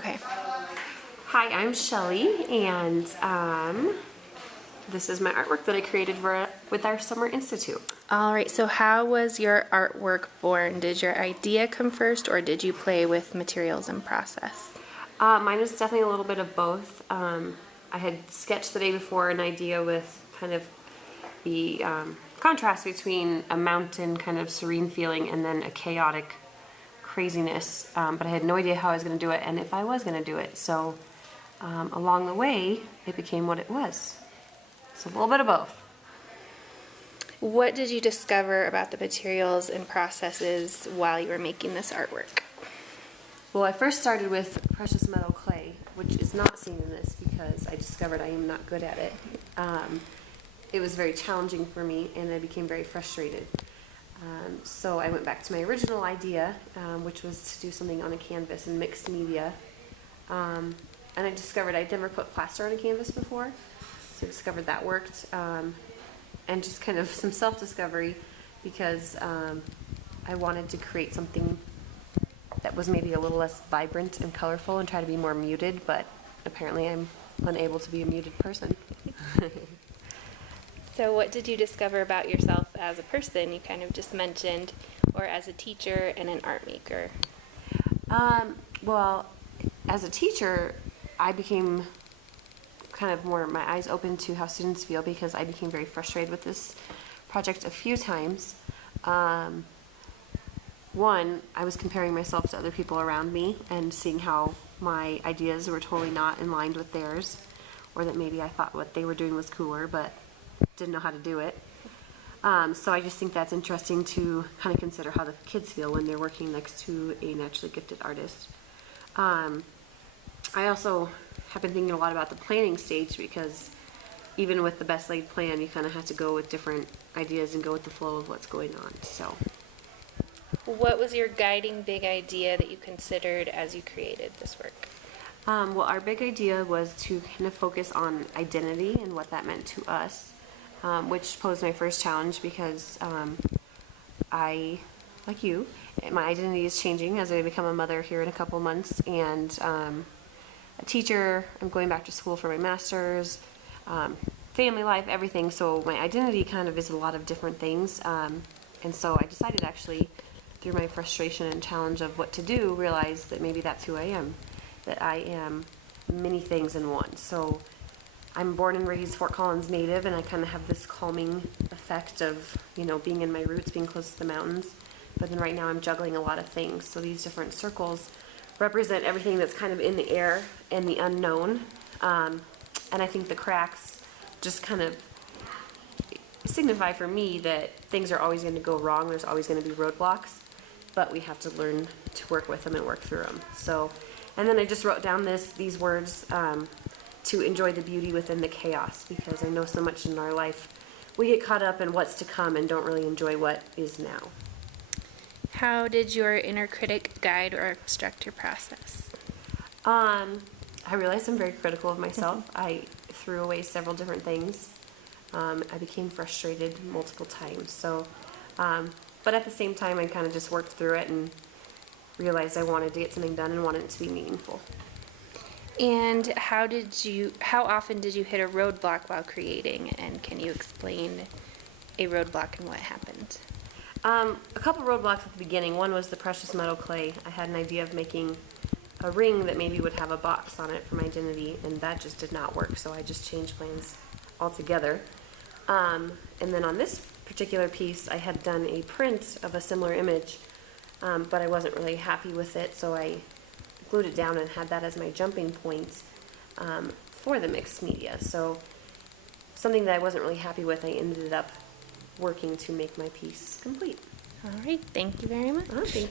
Okay. Hi, I'm Shelly, and this is my artwork that I created with our Summer Institute. All right, so how was your artwork born? Did your idea come first, or did you play with materials and process? Mine was definitely a little bit of both. I had sketched the day before an idea with kind of the contrast between a mountain kind of serene feeling and then a chaotic craziness, but I had no idea how I was going to do it and if I was going to do it. So along the way, it became what it was. So a little bit of both. What did you discover about the materials and processes while you were making this artwork? Well, I first started with precious metal clay, which is not seen in this because I discovered I am not good at it. It was very challenging for me, and I became very frustrated. So I went back to my original idea, which was to do something on a canvas in mixed media. And I discovered I'd never put plaster on a canvas before, so I discovered that worked. And just kind of some self-discovery because I wanted to create something that was maybe a little less vibrant and colorful and try to be more muted, but apparently I'm unable to be a muted person. So what did you discover about yourself as a person? You kind of just mentioned, or as a teacher and an art maker. Well, as a teacher, I became kind of more my eyes open to how students feel because I became very frustrated with this project a few times. One, I was comparing myself to other people around me and seeing how my ideas were totally not in line with theirs, or that maybe I thought what they were doing was cooler but didn't know how to do it. So I just think that's interesting to kind of consider how the kids feel when they're working next to a naturally gifted artist. I also have been thinking a lot about the planning stage because even with the best laid plan, you kind of have to go with different ideas and go with the flow of what's going on. So, What was your guiding big idea that you considered as you created this work? well, our big idea was to kind of focus on identity and what that meant to us, which posed my first challenge because I, like you, my identity is changing as I become a mother here in a couple months, and a teacher. I'm going back to school for my master's, family life, everything. So my identity kind of is a lot of different things. And so I decided actually, through my frustration and challenge of what to do, realize that maybe that's who I am. That I am many things in one. So I'm born and raised Fort Collins native, and I kind of have this calming effect of, you know, being in my roots, being close to the mountains. But then right now I'm juggling a lot of things. So these different circles represent everything that's kind of in the air and the unknown. And I think the cracks just kind of signify for me that things are always going to go wrong. There's always going to be roadblocks, but we have to learn to work with them and work through them. So, and then I just wrote down these words to enjoy the beauty within the chaos, because I know so much in our life we get caught up in what's to come and don't really enjoy what is now. How did your inner critic guide or obstruct your process? I realized I'm very critical of myself. I threw away several different things. I became frustrated multiple times. So, but at the same time, I kind of just worked through it and realized I wanted to get something done and wanted it to be meaningful. And how often did you hit a roadblock while creating? And can you explain a roadblock and what happened? A couple roadblocks at the beginning. One was the precious metal clay. I had an idea of making a ring that maybe would have a box on it for my identity, and that just did not work, so I just changed plans altogether. And then on this particular piece, I had done a print of a similar image, but I wasn't really happy with it, so I glued it down and had that as my jumping point for the mixed media. So something that I wasn't really happy with, I ended up working to make my piece complete. All right, thank you very much. Thank you.